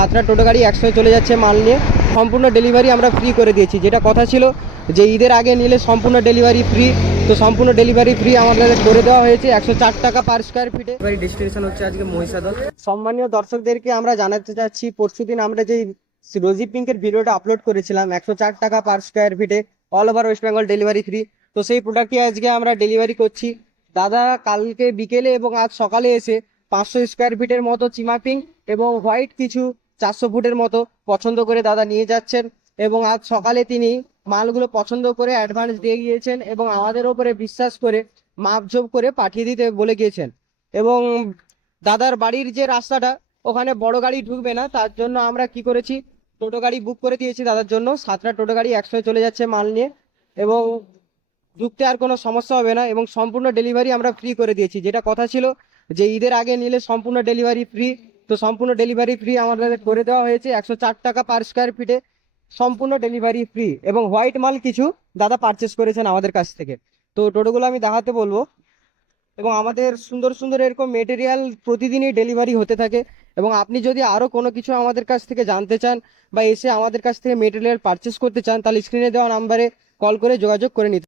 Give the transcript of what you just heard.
7টা টোটো গাড়ি একসঙ্গে চলে যাচ্ছে মাল নিয়ে। সম্পূর্ণ ডেলিভারি আমরা ফ্রি করে দিয়েছি, যেটা কথা ছিল যে ঈদের আগে নিলে সম্পূর্ণ ডেলিভারি ফ্রি। তো সম্পূর্ণ ডেলিভারি ফ্রি আমাদের করে দেওয়া হয়েছে 104 টাকা পার স্কোয়ার ফিটে। এবারে ডেস্টিনেশন হচ্ছে আজকে মহিষাদল। সম্মানীয় দর্শকদেরকে আমরা জানাতে চাচ্ছি, পরশুদিন আমরা যেই রোজি পিঙ্কের ভিডিওটা আপলোড করেছিলাম 104 টাকা পার স্কোয়ার ফিটে all over West Bengal delivery free, তো সেই প্রোডাক্টটি আজকে আমরা ডেলিভারি করছি। দাদা কালকে বিকেলে এবং আজ সকালে এসে 500 স্কোয়ার ফিটের মতো চিমা পিঙ্ক এবং হোয়াইট কিছু 400 ফুটের মতো পছন্দ করে দাদা নিয়ে যাচ্ছেন। এবং আজ সকালে তিনি মালগুলো পছন্দ করে অ্যাডভান্স দিয়ে গিয়েছেন এবং আমাদের ওপরে বিশ্বাস করে মাপঝোপ করে পাঠিয়ে দিতে বলে গিয়েছেন। এবং দাদার বাড়ির যে রাস্তাটা, ওখানে বড় গাড়ি ঢুকবে না, তার জন্য আমরা কি করেছি, টোটো গাড়ি বুক করে দিয়েছি দাদার জন্য। 7টা টোটো গাড়ি একসঙ্গে চলে যাচ্ছে মাল নিয়ে এবং ঢুকতে আর কোনো সমস্যা হবে না। এবং সম্পূর্ণ ডেলিভারি আমরা ফ্রি করে দিয়েছি, যেটা কথা ছিল যে ঈদের আগে নিলে সম্পূর্ণ ডেলিভারি ফ্রি। তো সম্পূর্ণ ডেলিভারি ফ্রি আমাদের করে দেওয়া হয়েছে 104 টাকা পার স্কোয়ার ফিটে সম্পূর্ণ ডেলিভারি ফ্রি। এবং হোয়াইট মাল কিছু দাদা পারচেস করেছেন আমাদের কাছ থেকে। তো টোটোগুলো আমি দেখাতে বলবো। এবং আমাদের সুন্দর সুন্দর এরকম মেটেরিয়াল প্রতিদিনই ডেলিভারি হতে থাকে। এবং আপনি যদি আরও কোনো কিছু আমাদের কাছ থেকে জানতে চান বা এসে আমাদের কাছ থেকে মেটেরিয়াল পারচেস করতে চান, তাহলে স্ক্রিনে দেওয়া নাম্বারে কল করে যোগাযোগ করে নিতে।